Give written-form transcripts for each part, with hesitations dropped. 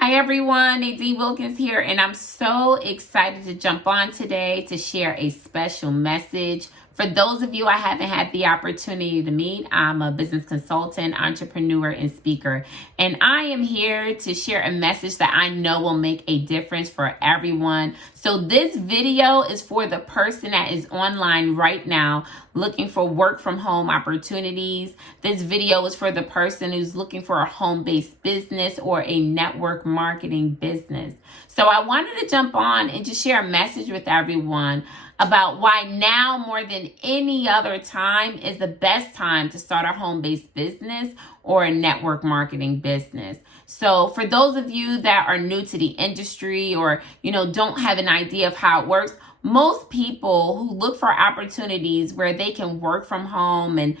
Hi everyone, Nadine Wilkins here, and I'm so excited to jump on today to share a special message. For those of you I haven't had the opportunity to meet, I'm a business consultant, entrepreneur, and speaker, and I am here to share a message that I know will make a difference for everyone. So this video is for the person that is online right now looking for work from home opportunities. This video is for the person who's looking for a home-based business or a network marketing business. So I wanted to jump on and just share a message with everyone about why now more than any other time is the best time to start a home-based business or a network marketing business. So for those of you that are new to the industry or, don't have an idea of how it works, most people who look for opportunities where they can work from home and,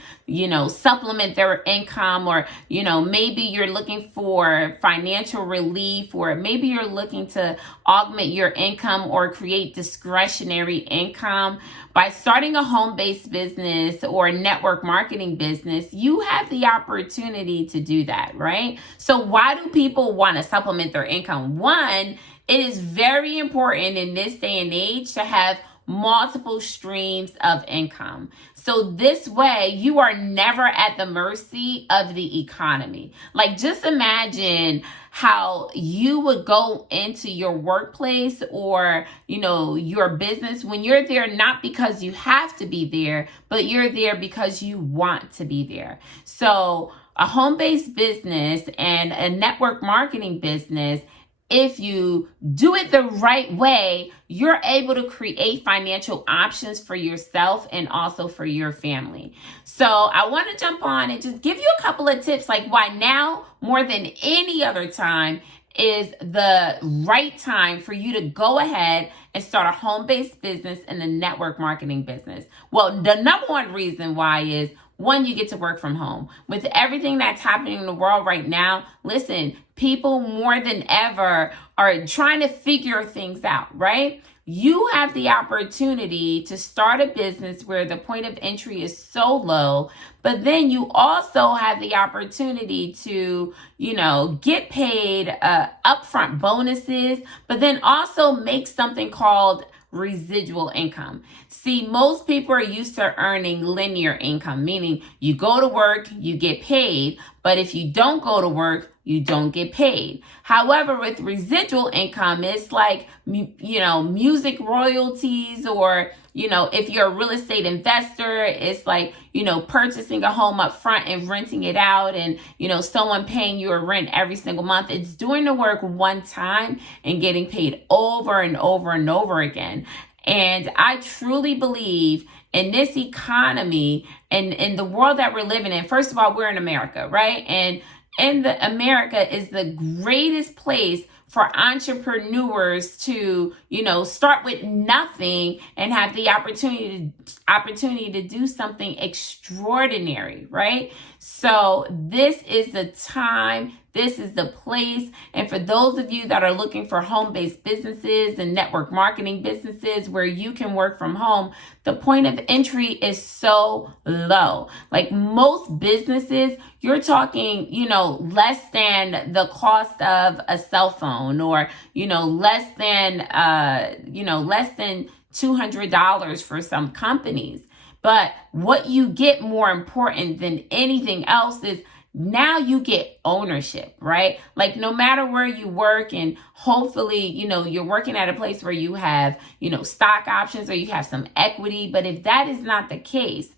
supplement their income, or, maybe you're looking for financial relief, or maybe you're looking to augment your income or create discretionary income by starting a home-based business or a network marketing business. You have the opportunity to do that, right? So why do people want to supplement their income? One, it is very important in this day and age to have multiple streams of income. So this way, you are never at the mercy of the economy. Like, just imagine how you would go into your workplace or, your business when you're there, not because you have to be there, but you're there because you want to be there. So a home-based business and a network marketing business, if you do it the right way, you're able to create financial options for yourself and also for your family. So I want to jump on and just give you a couple of tips, like why now more than any other time is the right time for you to go ahead and start a home-based business and a network marketing business. Well, the number one reason why is, one, you get to work from home. With everything that's happening in the world right now, listen, people more than ever are trying to figure things out, right? You have the opportunity to start a business where the point of entry is so low, but then you also have the opportunity to, get paid upfront bonuses, but then also make something called residual income. See, most people are used to earning linear income, meaning you go to work, you get paid, but if you don't go to work, you don't get paid. However, with residual income, it's like, music royalties, or, if you're a real estate investor, it's like, purchasing a home up front and renting it out, and, someone paying you a rent every single month. It's doing the work one time and getting paid over and over and over again. And I truly believe in this economy and in the world that we're living in. First of all, we're in America, right? And America is the greatest place for entrepreneurs to, start with nothing and have the opportunity to do something extraordinary, right? So this is the time, this is the place. And for those of you that are looking for home-based businesses and network marketing businesses where you can work from home, the point of entry is so low. Like most businesses, you're talking, less than the cost of a cell phone, or, less than $200 for some companies. But what you get more important than anything else is now you get ownership, right? Like no matter where you work, and hopefully, you're working at a place where you have, stock options or you have some equity. But if that is not the case,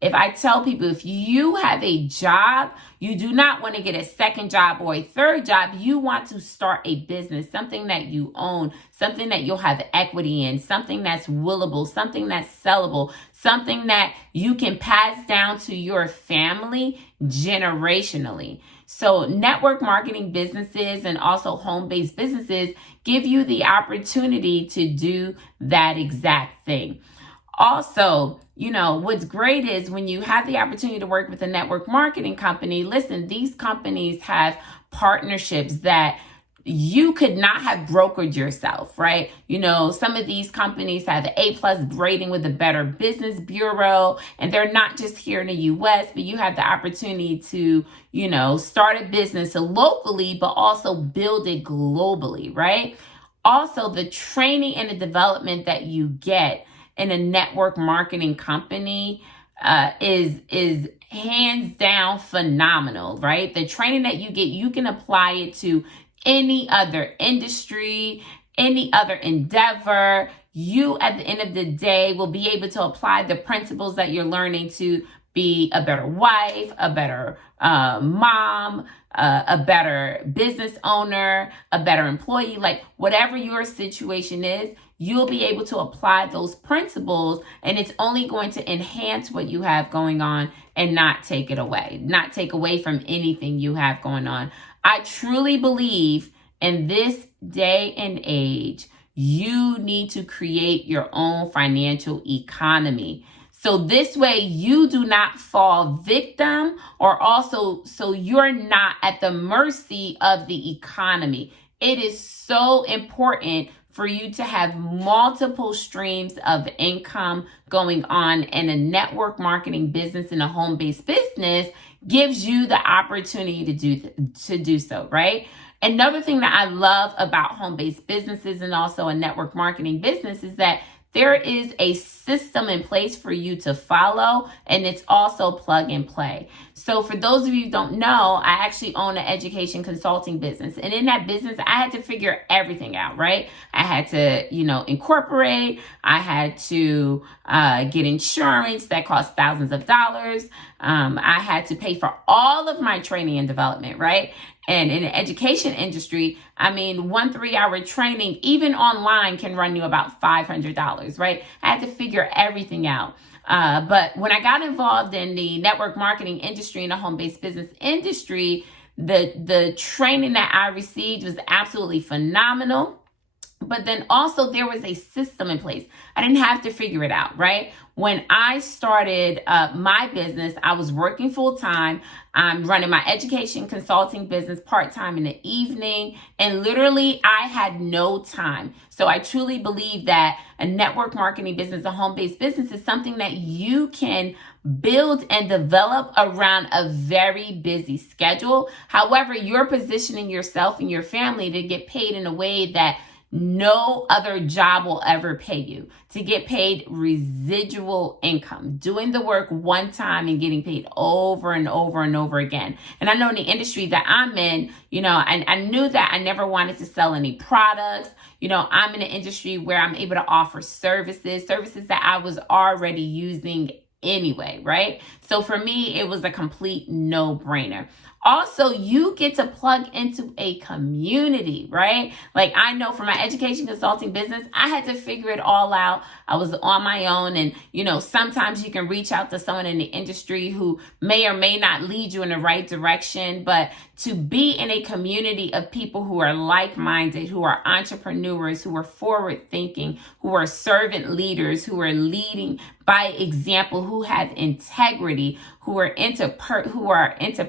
if I tell people, if you have a job, you do not want to get a second job or a third job. You want to start a business, something that you own, something that you'll have equity in, something that's willable, something that's sellable, something that you can pass down to your family generationally. So network marketing businesses and also home-based businesses give you the opportunity to do that exact thing. Also, what's great is when you have the opportunity to work with a network marketing company, listen, these companies have partnerships that you could not have brokered yourself, right? Some of these companies have an A+ rating with the Better Business Bureau, and they're not just here in the US, but you have the opportunity to, start a business locally, but also build it globally, right? Also, the training and the development that you get in a network marketing company is hands down phenomenal, right? The training that you get, you can apply it to any other industry, any other endeavor. You, at the end of the day, will be able to apply the principles that you're learning to be a better wife, a better mom, a better business owner, a better employee. Like whatever your situation is, you'll be able to apply those principles, and it's only going to enhance what you have going on and not take it away, not take away from anything you have going on. I truly believe in this day and age, you need to create your own financial economy. So this way you do not fall victim, or also so you're not at the mercy of the economy. It is so important for you to have multiple streams of income going on, and a network marketing business and a home-based business gives you the opportunity to do so, right? Another thing that I love about home-based businesses and also a network marketing business is that there is a system in place for you to follow, and it's also plug and play. So for those of you who don't know, I actually own an education consulting business. And in that business, I had to figure everything out, right? I had to, incorporate. I had to get insurance that cost thousands of dollars. I had to pay for all of my training and development, right? And in the education industry, one 3-hour training, even online, can run you about $500, right? I had to figure everything out. But when I got involved in the network marketing industry and the home-based business industry, the training that I received was absolutely phenomenal. But then also there was a system in place. I didn't have to figure it out, right? When I started my business, I was working full time. I'm running my education consulting business part-time in the evening, and literally I had no time. So I truly believe that a network marketing business, a home-based business, is something that you can build and develop around a very busy schedule. However, you're positioning yourself and your family to get paid in a way that no other job will ever pay you, to get paid residual income, doing the work one time and getting paid over and over and over again. And I know in the industry that I'm in, I knew that I never wanted to sell any products. I'm in an industry where I'm able to offer services that I was already using anyway, right? So for me, it was a complete no-brainer. Also, you get to plug into a community, right? Like I know for my education consulting business, I had to figure it all out. I was on my own, and sometimes you can reach out to someone in the industry who may or may not lead you in the right direction, but to be in a community of people who are like-minded, who are entrepreneurs, who are forward-thinking, who are servant leaders, who are leading by example, who have integrity, who are into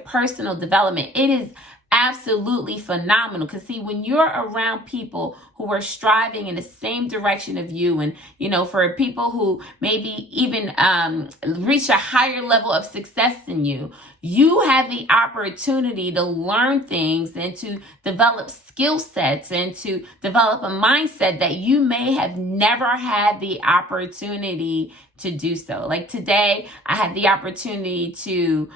personal development. It is absolutely phenomenal. Because see, when you're around people who are striving in the same direction of you, and for people who maybe even reach a higher level of success than you, you have the opportunity to learn things and to develop skill sets and to develop a mindset that you may have never had the opportunity to do so. Like today, I had the opportunity to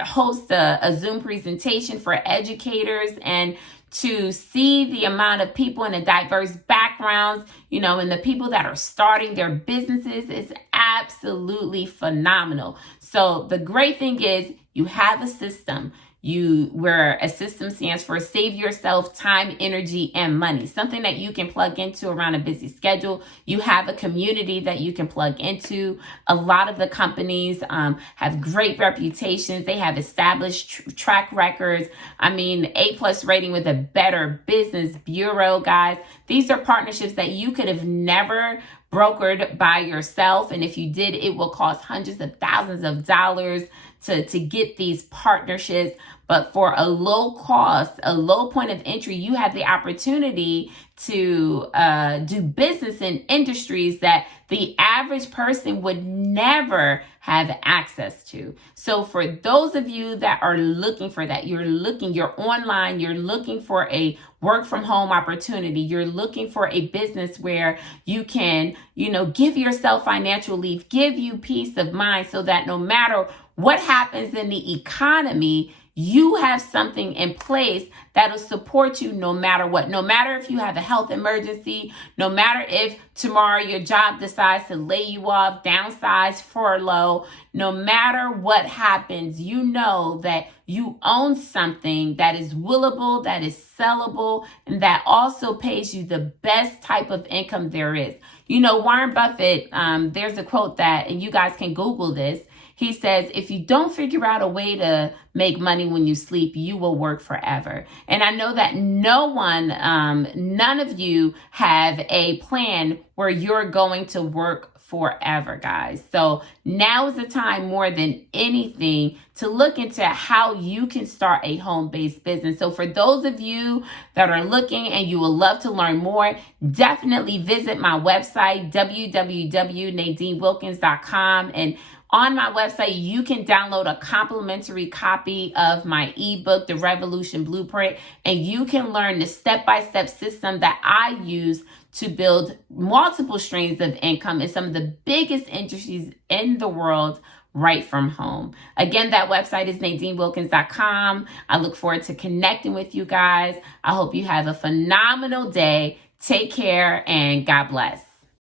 host a Zoom presentation for educators, and to see the amount of people in the diverse backgrounds, and the people that are starting their businesses is absolutely phenomenal. So the great thing is you have a system. Where a system stands for save yourself time, energy, and money, something that you can plug into around a busy schedule. You have a community that you can plug into. A lot of the companies have great reputations. They have established track records. A+ rating with a Better Business Bureau, guys. These are partnerships that you could have never brokered by yourself. And if you did, it will cost hundreds of thousands of dollars to get these partnerships. but for a low cost, a low point of entry, you have the opportunity to do business in industries that the average person would never have access to. So for those of you that are looking for that, you're online, you're looking for a work from home opportunity, you're looking for a business where you can, give yourself financial leave, give you peace of mind so that no matter what happens in the economy, you have something in place that'll support you no matter what. No matter if you have a health emergency, no matter if tomorrow your job decides to lay you off, downsize, furlough, no matter what happens, you know that you own something that is willable, that is sellable, and that also pays you the best type of income there is. Warren Buffett, there's a quote that, and you guys can Google this. He says, if you don't figure out a way to make money when you sleep, you will work forever. And I know that none of you have a plan where you're going to work forever, guys. So now is the time more than anything to look into how you can start a home-based business. So for those of you that are looking and you would love to learn more, definitely visit my website, www.nadinewilkins.com. And on my website, you can download a complimentary copy of my ebook, The Revolution Blueprint, and you can learn the step-by-step system that I use to build multiple streams of income in some of the biggest industries in the world right from home. Again, that website is NadineWilkins.com. I look forward to connecting with you guys. I hope you have a phenomenal day. Take care and God bless.